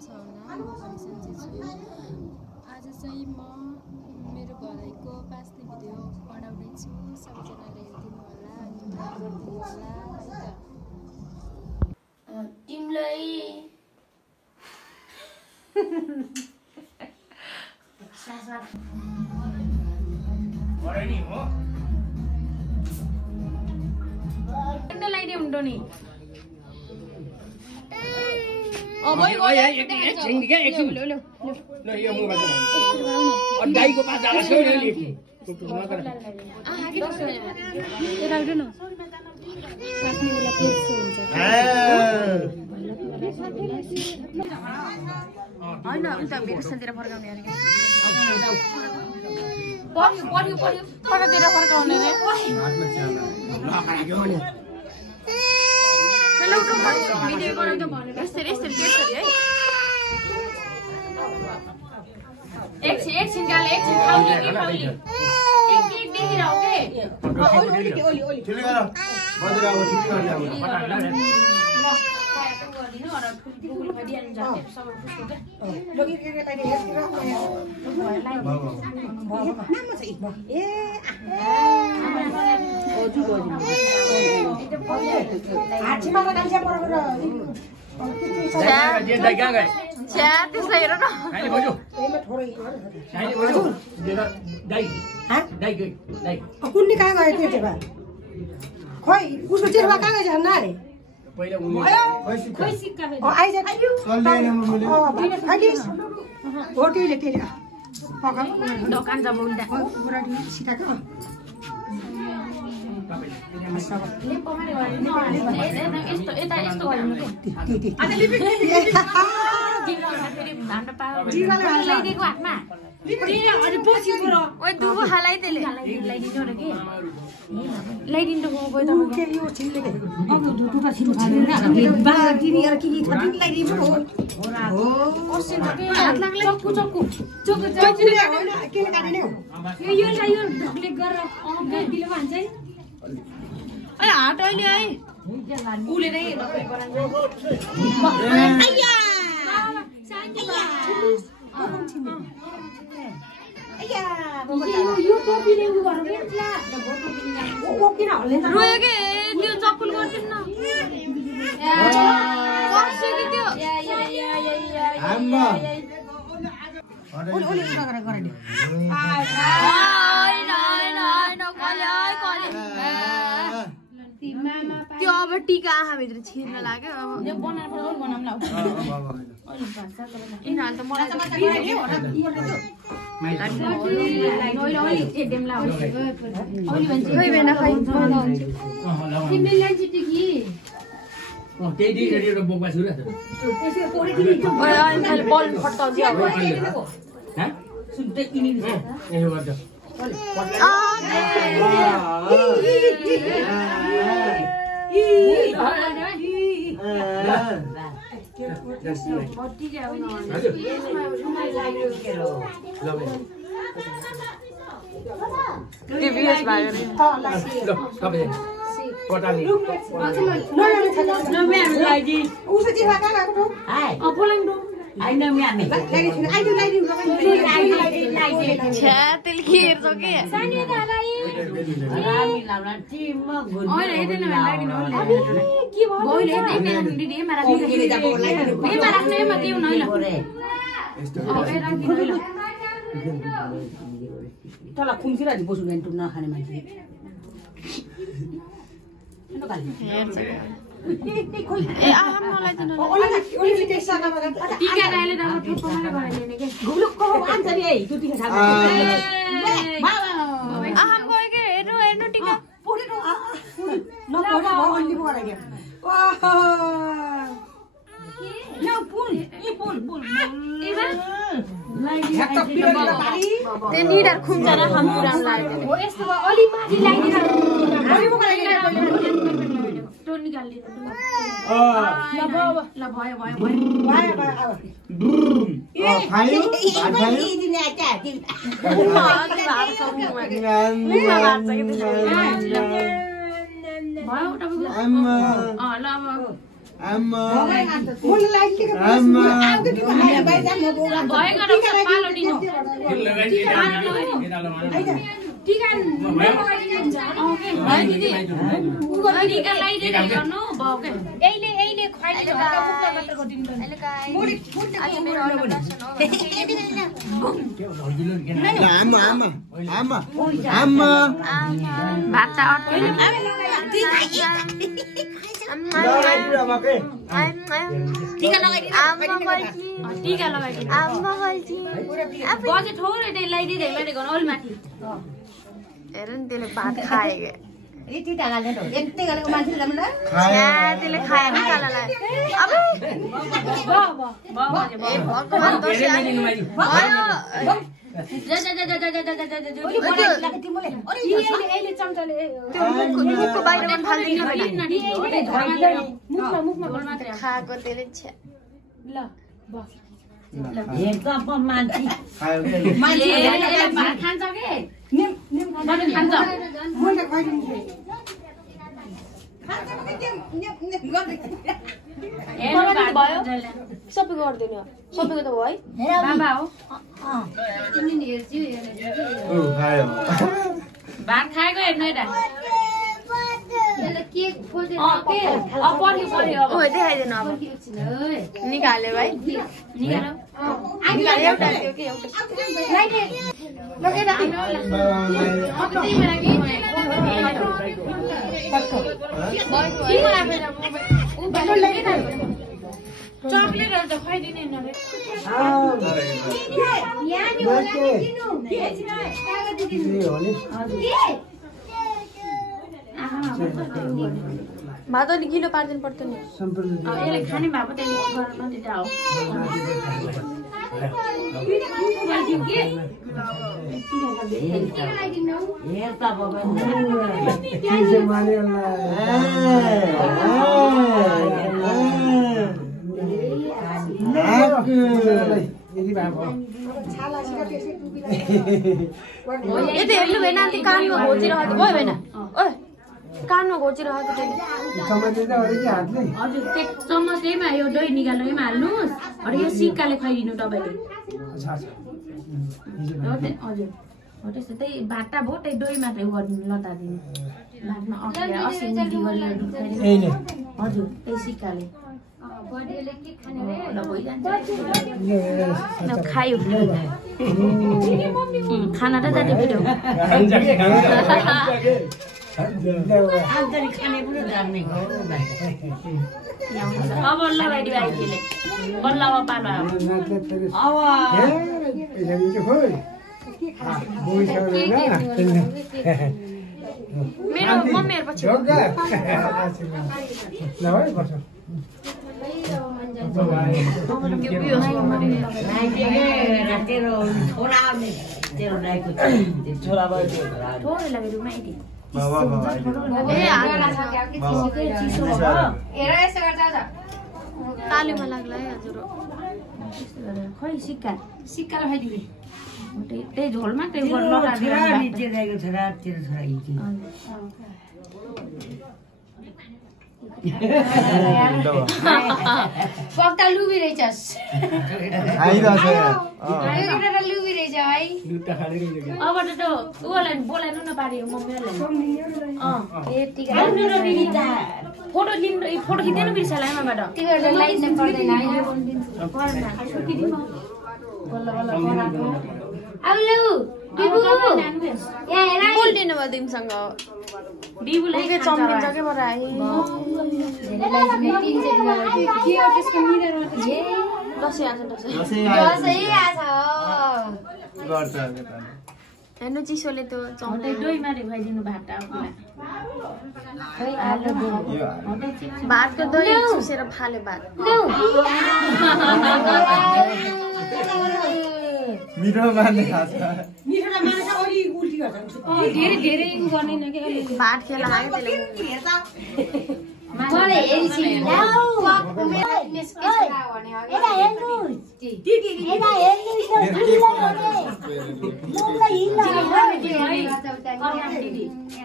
हुनुहुन्छ होला म पनि सन्चै छु आज चाहिँ म मेरो भराइको पास्ने भिडियो बनाउँदै छु सबैजनाले हेरिदिनु होला अनि लाइक गरिदिनु होला है त तिमीलाई Orang ni, oh. Kita lain dia muda ni. Oh, boleh. Sini kan, action. Nah, iya mau baca. Oh, dai ko pas jalan kau ni. Tuh makan. Ah, kita sudah. Kita udah no. राख्ने बेला पेर्सो हुन्छ हैन उता भेकेसनतिर फर्काउने अरे के पढ्यो कतातिर फर्काउने रे हातमा चाला नखाएको नि हेलो उठो भिडियो बनाउँदा भनेर यसरी है एकछिन गाले एकछिन खाउने एक देखिराउ के ओली ठिकै गर बजार अब ठिकै गर्छ अब ल खाएको गर्दिनु अर गुगल खदिहाल्नु जान्छ सबै पुस्को के लोगी के लागि यसको नाम छ ए ओजु गर्दिनु आछिमा गान्छ बराबर जे दाइ कहाँ गए छ्या त्यसलाई हेर न खाइले बजु एमा थोरै खाइले बजु दाइ ह दाइ गए दाइ कुन्नी कहाँ गयो त्यो चाहिँ खोइ उसको चिरवा कहाँ गयो जान्न रे पहिला उनी खोइ सिक्का आइज चल्दैन मैले अहिले होटेलले तेले पका दोकान जब उल्टा बुराडी सिकाको यस्तो यस्तो गर्नु के अनि लिपिक हाम्रो पावर जिराले ल्याइदिएको हातमा अनि पछि पुरो ओइ दुबो हालाइ त्यसले ल्याइदिनु र के ल्याइदिनु त गयो त के यो छिल्ले के अब दुटा छिल्ले खादैन बागा टिभी अर के थटिङ ल्याइदिनु हो कस्तो त के हात लाग्ले चक्कु चक्कुले होइन केले काट्ने हो यो ढकले गरेर दिले भन्छ है ए हाट अहिले है उले नै आइया यो टोपीले उ गर्नु के ओ किन हल्ले त रोयो के त्यो चक्कुल गर्दिन न कस्तो के त्यो आम्मा ओले ओले किन गरे नि त्यो अब टीका आँखाभित्र छिर्न लाग्यो अब यिनीहरू त मलाई त्यही दिन रेडियो बोकमा छु र बल फटाउँछ ह सुन्दै किनि ए गर्छ उसको चिरवा कहाँ गएको छ्या त्यसले के हेर्छ के तल खुम्सिरहेको बसु नखाने मान्छे ए आहाम नलाइदिनु टीका राईले त ठुप्पोले गराइदिने के आहाम गयो के हेर्नु टीका त्यो निडर खुम्चरा हाम्रो राम्रो लाग्यो हो यस्तो अलि माथि लाइदिनु टो निकाल्दिनु ल भयो खायो आमा हेर नि त्यसले भात खाए त्यसले खाएन कालालाई अब भगवान खाएको त्यसले सबै गर्दैन सबैको त भयो बाबा हो भात खाएको हेर्नु यता देखाइदिनु अब निकाल्यो भाइ चकलेटहरू त खुवाइदिने भात अलिक गिलो पारिदिनु पर्छ नि यसले खाने भएको यता हेर्नु भएन अन्त कानमा घोचिरहेको भयो भएन ओइ कानमा घोचिरहेको हजुर त्यो चम्मचलेमा यो दही निकाल्नुमा हाल्नुहोस् अरू यो सिक्काले खुवाइदिनु तपाईँले हजुर हो त्यस्तो त्यही भाटा भयो त्यही दही मात्रै गरिदिनु लतादिनु भातमा असिङ्गी गरेर हजुर त्यही सिक्काले खायो खाना त जाति भिडियो अब लगाइदियो आइकेले बल्लामा पालो मेरो मम्मीहरू पछि तालुमा लाग्ला है हजुर खै सिक्का सिक्का खाइदिए त्यही झोल मात्रै पक्का लुबी रहेछस् लुबी रहेछ है अब त उलाई बोलाइनु न पारे मम्मीलाई फोटो लिनु फोटो खिच्दैन बिर्सला आमाबाट तिमीहरुले लाइन पर्दैन आउलु बिबु यहाँ हेर बोल्दिनु भयो तिमीसँग बिबुलाई के चम्मिन्छ के बरा आइ हेर्नु चिसोले त चम्दै दही मारे खुवाइदिनु भात भातको दही चुसेर फाले भात मिठो मान्ने खास धेरै धेरै गर्दैन के भात खेला लाग्यो त्यसले मलाई हेरिसिन लाउ एला हेर्नु एला हेर्नु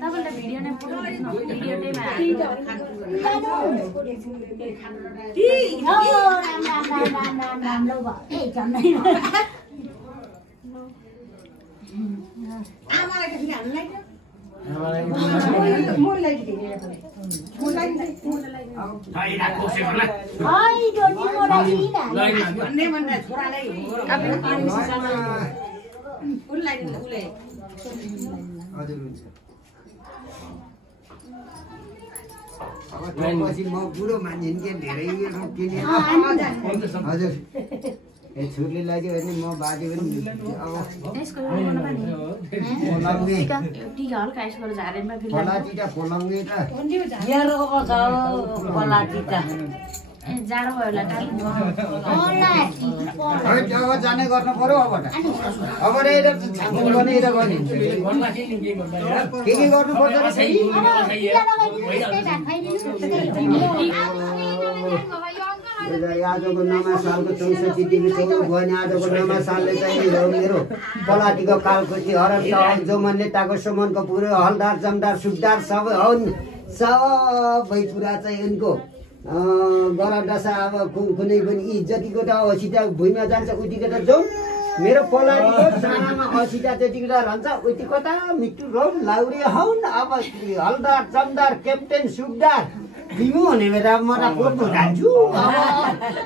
तपाईँले भिडियो नै पछि म बुढो मान्छे नि धेरै रोकिने हजुर ए छुर्ली लाग्यो भने म बाजे पनि फलाउने त जाडो भयो अब जाने गर्नु पर्यो अब के गर्नु पर्छ आजको नयाँ सालको 64 डिग्री भने आजको नयाँ सालले चाहिँ मेरो पलाटीको कालकोची हरण जो मन नेताको सुमनको पुरो हलदार जमदार सुखदार सबै सबै पुरा चाहिँ उनको गरा दशा अब कुनै पनि यी जतिको त असिता भुइँमा जान्छ उतिको त जाउँ मेरो पलाटीको सानामा असिता जतिको त रहन्छ उतिको त मिट्टु रौन लाउरे हौन अब हलदार जमदार क्याप्टेन सुखदार दिनु भने बेला म त कोर्टको जान्छु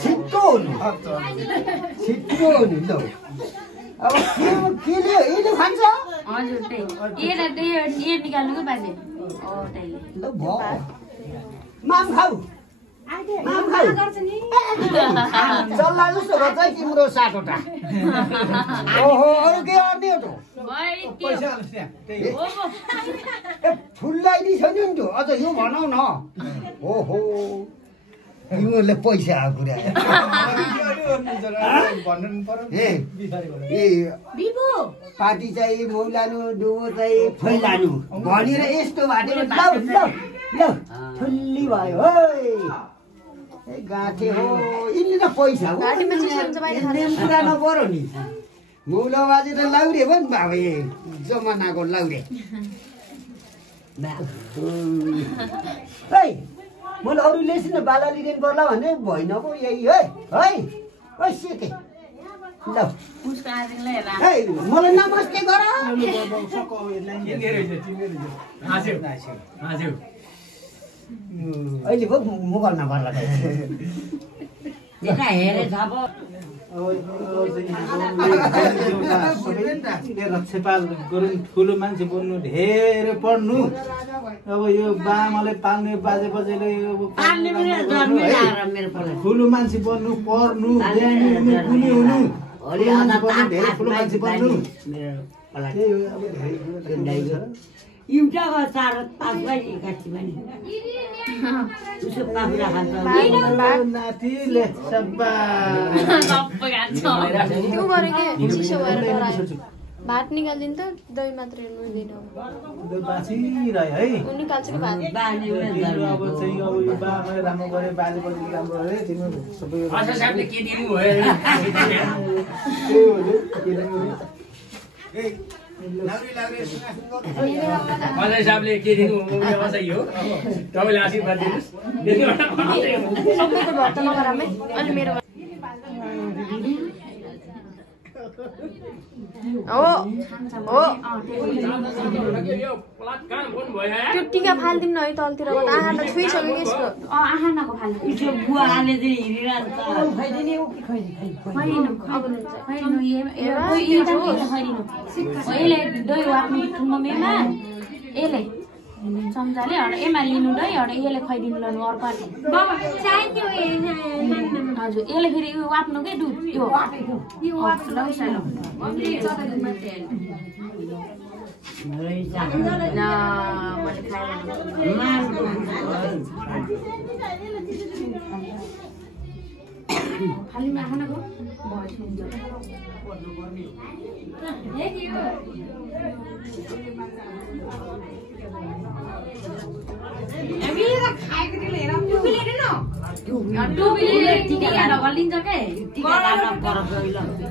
छिट्टो हुनु ल अब के यही खान्छ हजुर त्यही निकाल्नुको बाजे ल भयो माम खाऊ चल्ला जस्तो गर्छ तिम्रो साटोटा ओहो अरू के गर्ने हो फुल्लाइदिछ नि त अझ यो भनौ न ओहो तिमीहरूले पैसा आएको कुरा पार्टी चाहिँ मौलानु डुबो चाहिँ फैलानु भनेर यस्तो भनेर ल ठुल्ली भयो है गाँठे हो यिनले त पैसा हो कुरा नपरो नि मौला बाजे त लाउरे भयो नि बाबा जमानाको लाउरे है मैले अरू लेसिन बाला लिँदैन पर्ला भने भएन पो यही है सेके ल है मलाई नमस्ते गर अहिले पो मोबाइलमा पर्ला रक्षापाल गरौँ ठुलो मान्छे बन्नु धेरै पढ्नु अब यो बामाले पाल्ने बाजे बजेले ठुलो मान्छे बन्नु पढ्नु कुनी हुनु धेरै ठुलो मान्छे बन्नु एउटाको 4-5 बजी काट्छ भने उसो पाखुरा खान्छ नातिले सब्बा त्यो गरे के चिसो भएर डरायो भात निकाल्दिन त दही मात्र हेर्नुहुँदैन दही बासिरह्यो है उनी निकाल्छ कि भात अब चाहिँ अब यो बाबाले राम्रो गरे बाजे बजेले राम्रो गरे तिम्रो सबै के दिनु भयो अझै साहबले के दिनु सही हो तपाईँले आशीर्वाद दिनुहोस् सबैको भर त नगरामै अनि मेरो त्यो टिका फालिदिनु न है तलतिरबाट आँखा त छुइसक्यो कि यसको आँखा नको फाल्नु बुवाले चाहिँ हिँडिरहन्छ यसले दही वाप्नु ठुलो मेमा यसले चम्चाले एउटा एमा लिनु दही एउटा यसले खुवाइदिनु लानु अर्को हजुर यसले फेरि यो वाप्नु के दुध यो खालीमा खानाको भएछ हुन्छ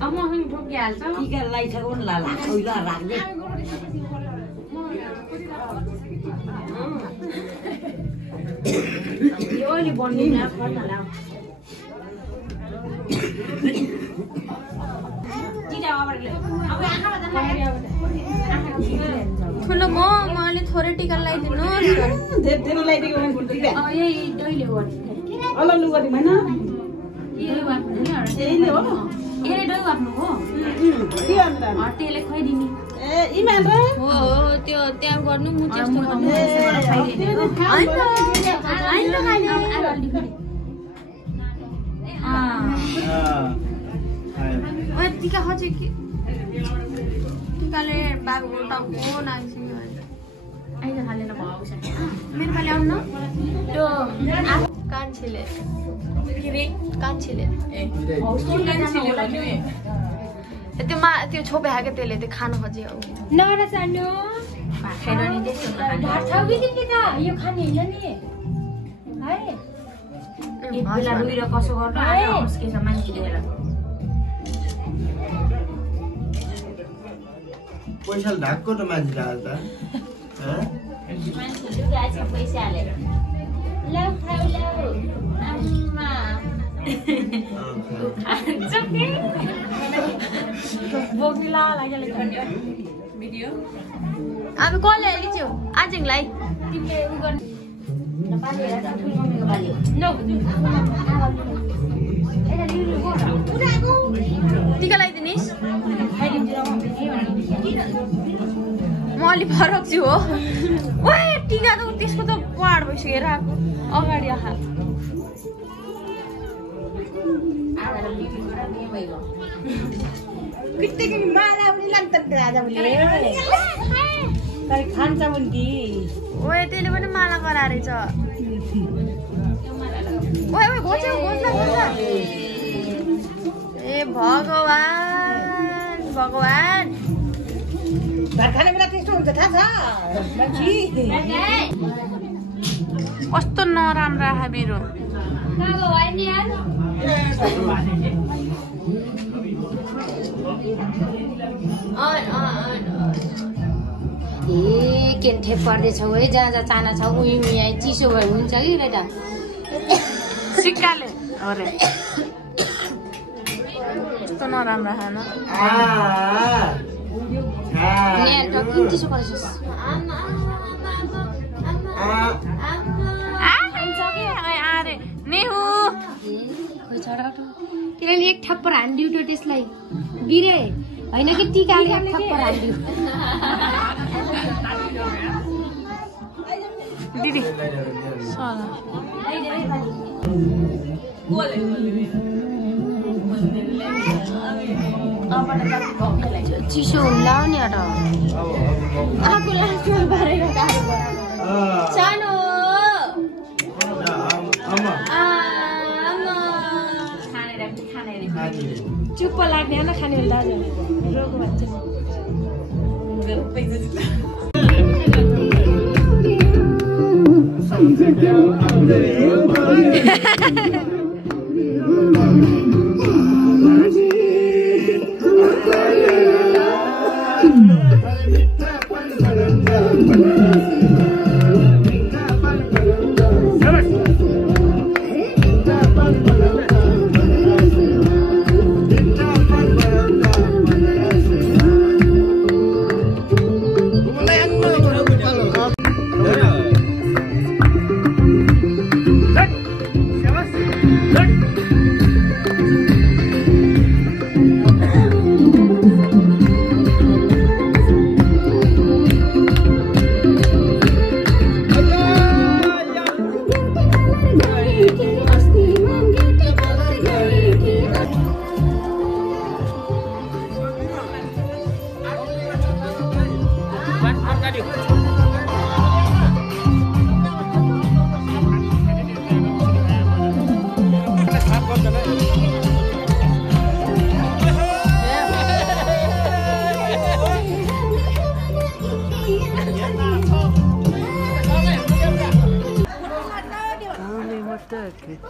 अब मसँग ठोकिहाल्छ टिका लगाइसक्यो नि राख्दै यो अहिले बन्दिन ठुलो मैले थोरै टिका लगाइदिनुहोस् धेरै लगाइदिएको यही डैले गर्ने अलग लुगा दिनु हैन यही आफ्नो यही हो यही डै आफ्नो हो के गर्नु त्यसले खुवाइदिने ए इमान र हो त्यो त्यहाँ गर्नु म त्यस्तो टिका खोजे कि टिकाले बाबु टाउको नागिसक्यो आइज खालेर भयो मेरो पालि आउनु त्यो कान्छीले त्यो छोपे खाएको त्यसले त्यो खानु खोज्यो नराचाड्नु खाएन नि त्यस्तो यो खाने होइन नि है एक बेला रुएर कसो गर्नु आएर हस्केछ मान्छे लिएर पैसा ढाक्को त मान्छे हाल त पैसा हालेर अब कसले लिन्छौ आजिङलाई टिका लगाइदिनिस् म अलि फरक छु हो ओ टिका त त्यसको त पाहाड भइसकेर आएको अगाडि आखा किट्टेको माला पनि लाग्छ राजा पनि तर खान्छ पनि कि ओए त्यसले पनि माला गरा रहेछ ओए ओए घोच्यो घोच्ला ए भगवान भगवान भात खाने बेला त्यस्तो हुन्छ थाहा छ कस्तो नराम्रो मेरो के ठेप पर्दैछौ है जहाँ जहाँ चाना छ उही यहाँ चिसो भयो हुन्छ कि बेटा सिक्काले अरे कस्तो नराम्रो खान चिसो परेछ किनभने एक थप्पड हान्दियो त त्यसलाई बिरे होइन कि टिकाले एक थप्पड हान्दियो दिदी चिसो हुन्ला नि आगो लाग्छ सानो चुप्प लाग्ने होला खाने बेला दाजु रोग भन्छ मोबाइल